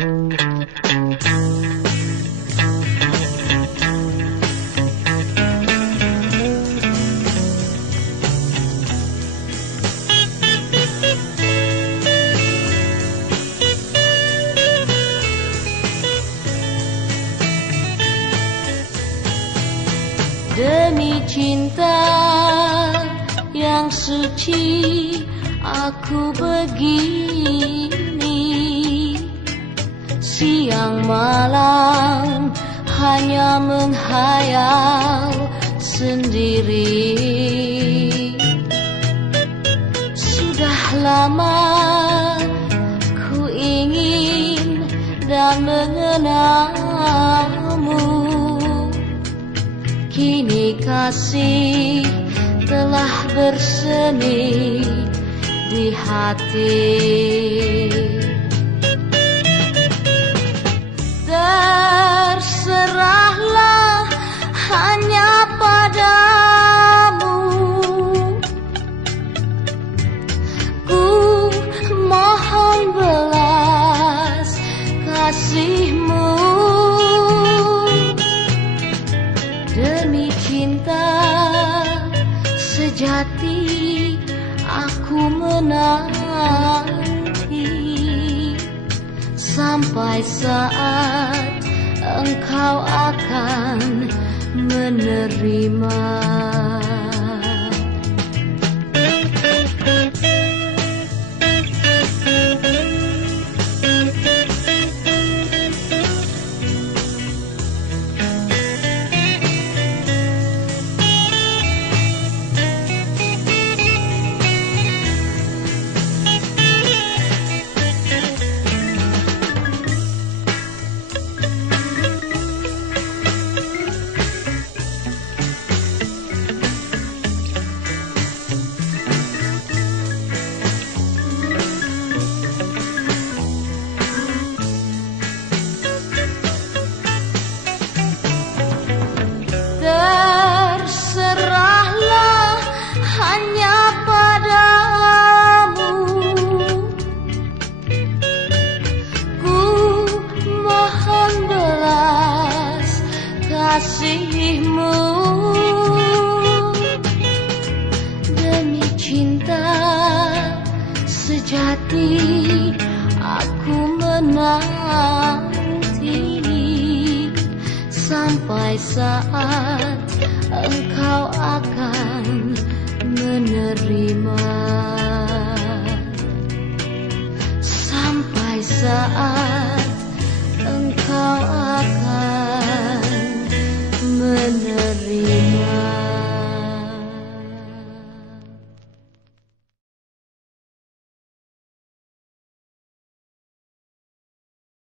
Demi cinta yang suci aku begini, siang malam hanya menghayal sendiri. Sudah lama ku ingin dan mengenalmu, kini kasih telah bersemi di hati. Terserahlah hanya padamu, ku mohon belas kasihmu. Demi cinta sejati aku menanti, sampai saat engkau akan menerima. Terserahlah hanya padamu, ku mohon belas kasihmu. Demi cinta sejati aku menanti, sampai saat engkau akan menerima. Sampai saat